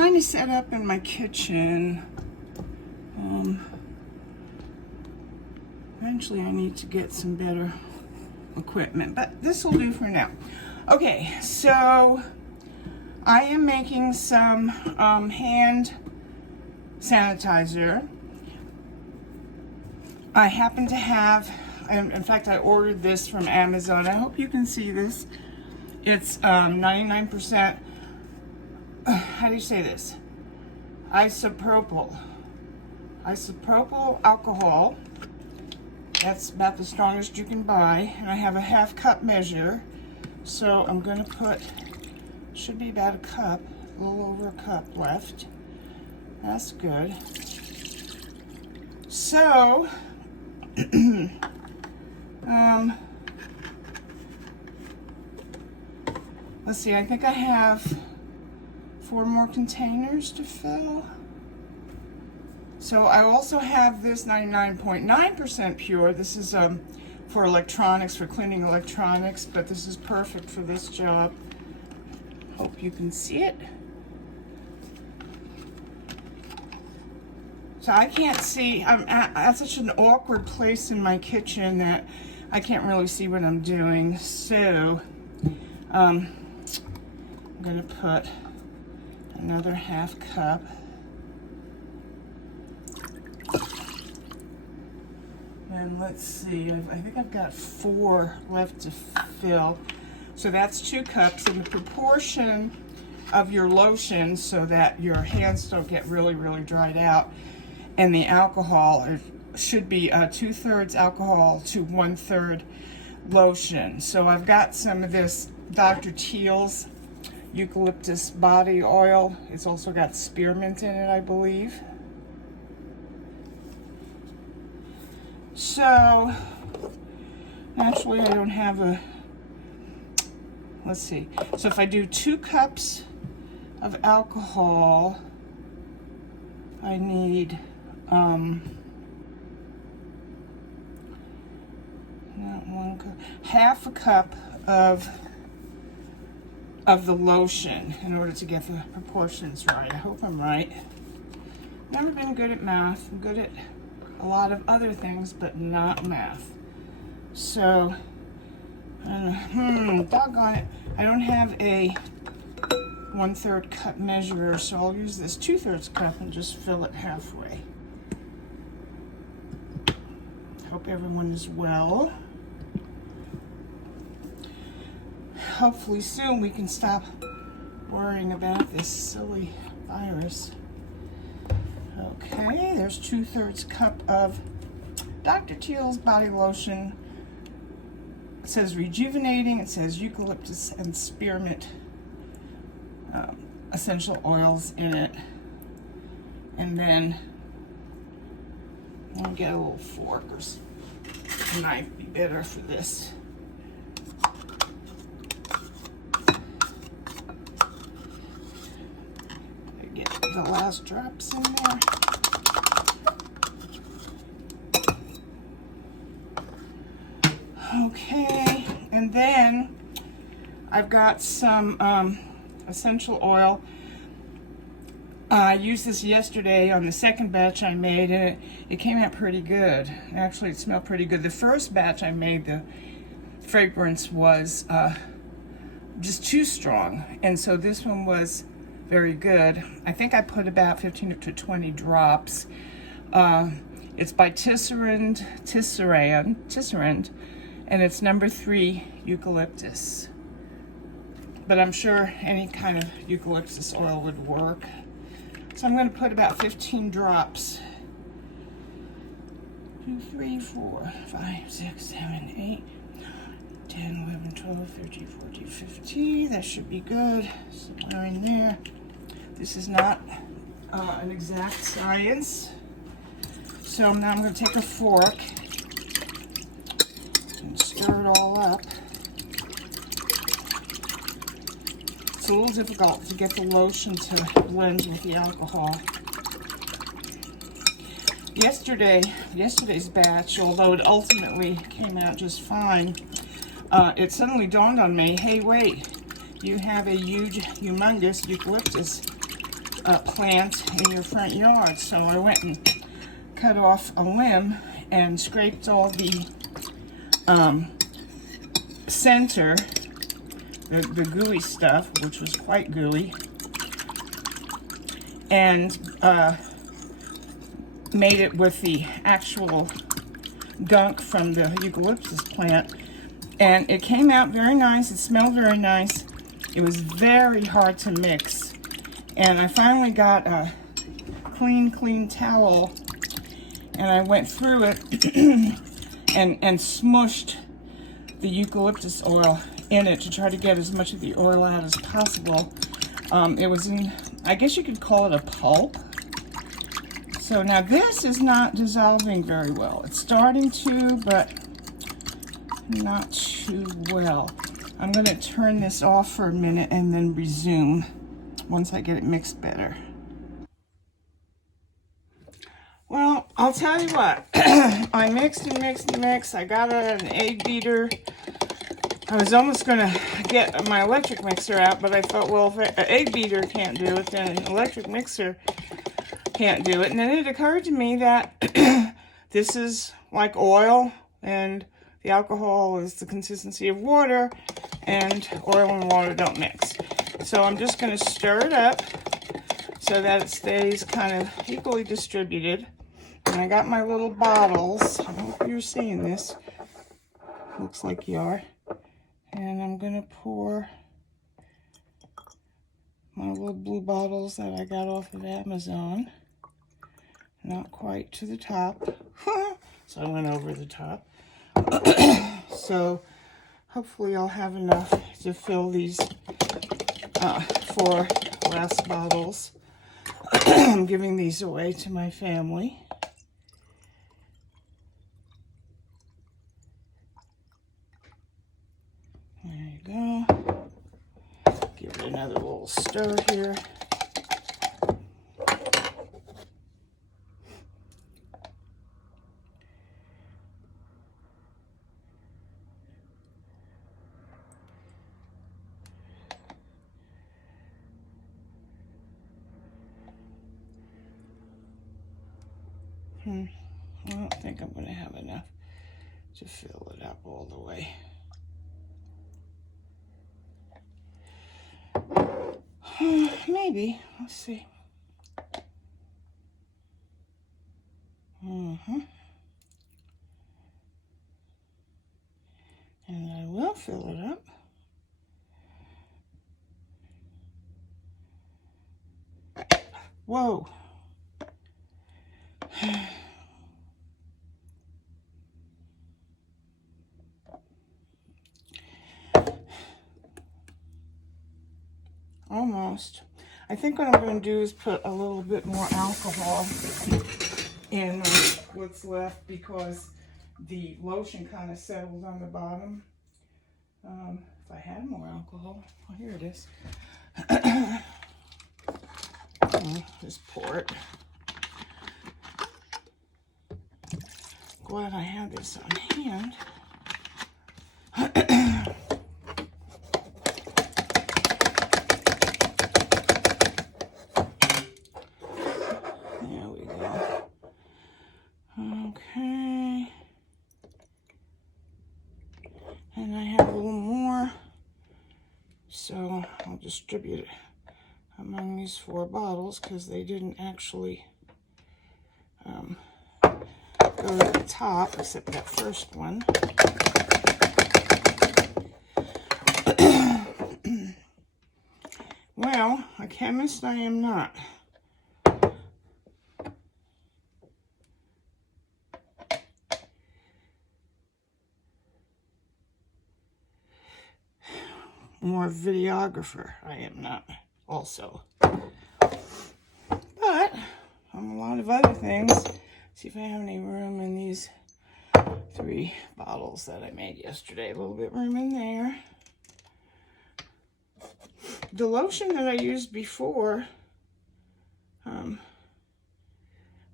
trying to set up in my kitchen. Eventually I need to get some better equipment, but this will do for now. Okay, so I am making some hand sanitizer. I happen to have, in fact, I ordered this from Amazon. I hope you can see this. It's 99%, how do you say this? Isopropyl alcohol. That's about the strongest you can buy. And I have a half cup measure. So I'm going to put, should be about a cup, a little over a cup left. That's good. So, let's see, I think I have 4 more containers to fill. So I also have this 99.9% pure. This is for electronics, for cleaning electronics, but this is perfect for this job. Hope you can see it. So I can't see, I'm at such an awkward place in my kitchen that I can't really see what I'm doing. So I'm gonna put another half cup. And let's see, I think I've got 4 left to fill. So that's 2 cups, and the proportion of your lotion so that your hands don't get really, really dried out. And the alcohol, it should be 2/3 alcohol to 1/3 lotion. So I've got some of this Dr. Teal's eucalyptus body oil. It's also got spearmint in it, I believe. So, actually I don't have a, let's see. So if I do 2 cups of alcohol, I need, not 1 cup, half a cup of the lotion in order to get the proportions right. I hope I'm right. Never been good at math. I'm good at a lot of other things, but not math. So, doggone it. I don't have a 1/3 cup measurer, so I'll use this 2/3 cup and just fill it halfway. Hope everyone is well. Hopefully soon we can stop worrying about this silly virus. Okay, there's 2/3 cup of Dr. Teal's body lotion. It says rejuvenating, it says eucalyptus and spearmint essential oils in it. And then I'll get a little fork or a knife, be better for this. Get the last drops in there. Okay, and then I've got some essential oil. I used this yesterday on the second batch I made, and it came out pretty good. Actually, it smelled pretty good. The first batch I made, the fragrance was just too strong, and so this one was very good. I think I put about 15 to 20 drops. It's by Tisserand, and it's number 3 eucalyptus. But I'm sure any kind of eucalyptus oil would work. So I'm going to put about 15 drops. 2, 3, 4, 5, 6, 7, 8, 10, 11, 12, 13, 14, 15. That should be good. Somewhere in there. This is not an exact science. So now I'm going to take a fork and stir it all up. It's a little difficult to get the lotion to blend with the alcohol. Yesterday's batch, although it ultimately came out just fine, it suddenly dawned on me, hey wait, you have a huge, humongous eucalyptus plant in your front yard. So I went and cut off a limb and scraped all the center, the gooey stuff, which was quite gooey, and made it with the actual gunk from the eucalyptus plant. And it came out very nice. It smelled very nice. It was very hard to mix. And I finally got a clean towel, and I went through it and smushed the eucalyptus oil in it to try to get as much of the oil out as possible. It was in, I guess you could call it a pulp. So now this is not dissolving very well. It's starting to, but not too well. I'm going to turn this off for a minute and then resume once I get it mixed better. Well, I'll tell you what. I mixed and mixed and mixed. I got an egg beater. I was almost going to get my electric mixer out, but I thought, well, if an egg beater can't do it, then an electric mixer can't do it. And then it occurred to me that this is like oil, and the alcohol is the consistency of water, and oil and water don't mix. So I'm just going to stir it up so that it stays kind of equally distributed. And I got my little bottles. I hope you're seeing this. Looks like you are. And I'm going to pour my little blue bottles that I got off of Amazon. Not quite to the top. So I went over the top. So hopefully I'll have enough to fill these 4 glass bottles. I'm giving these away to my family. There you go. Give it another little stir here. I don't think I'm going to have enough to fill it up all the way. Maybe. Let's see. And I will fill it up. Whoa. Almost. I think what I'm going to do is put a little bit more alcohol in what's left, because the lotion kind of settled on the bottom. If I had more alcohol, oh, here it is. Just pour it. Glad I have this on hand. There we go. Okay. And I have a little more, so I'll distribute it among these 4 bottles because they didn't actually go to the top, except that first one. Well, a chemist I am not. More videographer I am not also. But I'm a lot of other things. See if I have any room in these 3 bottles that I made yesterday. A little bit room in there. The lotion that I used before,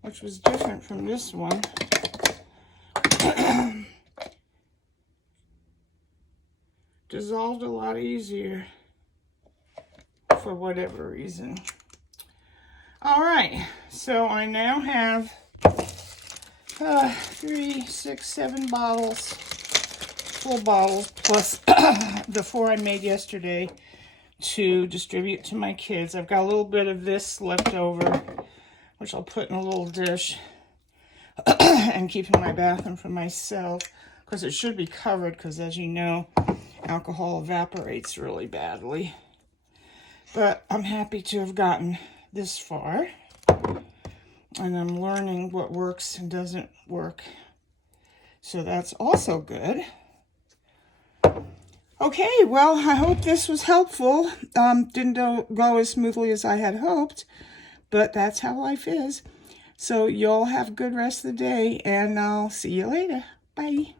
which was different from this one, dissolved a lot easier for whatever reason. All right, so I now have 3, 6, 7 bottles, full bottles, plus the 4 I made yesterday to distribute to my kids. I've got a little bit of this left over, which I'll put in a little dish and keep in my bathroom for myself, because it should be covered, because as you know, alcohol evaporates really badly. But I'm happy to have gotten this far, and I'm learning what works and doesn't work, so that's also good. Okay, well, I hope this was helpful. Didn't go as smoothly as I had hoped, but that's how life is. So y'all have a good rest of the day, and I'll see you later. Bye.